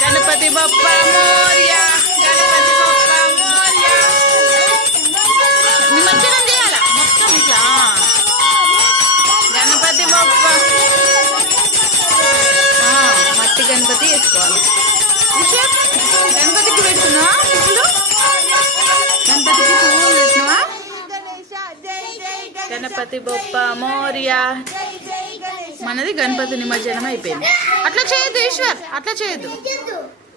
गणपति बप्पा मोरया, गणपति बप्पा मोरया। निमज्जనం చేయాలా మొత్తం ఇట్లా గణపతి బప్ప మట్టి గణపతి వేసుకోవాలి. గణపతికి పెడుతున్నా పువ్వులు, గణపతికి పువ్వులు పెట్టినవా? గణపతి బప్ప మోరియా. మనది గణపతి నిమజ్జనం అయిపోయింది. అట్లా చేయొద్దు ఈశ్వర్, అట్లా చేయొద్దు.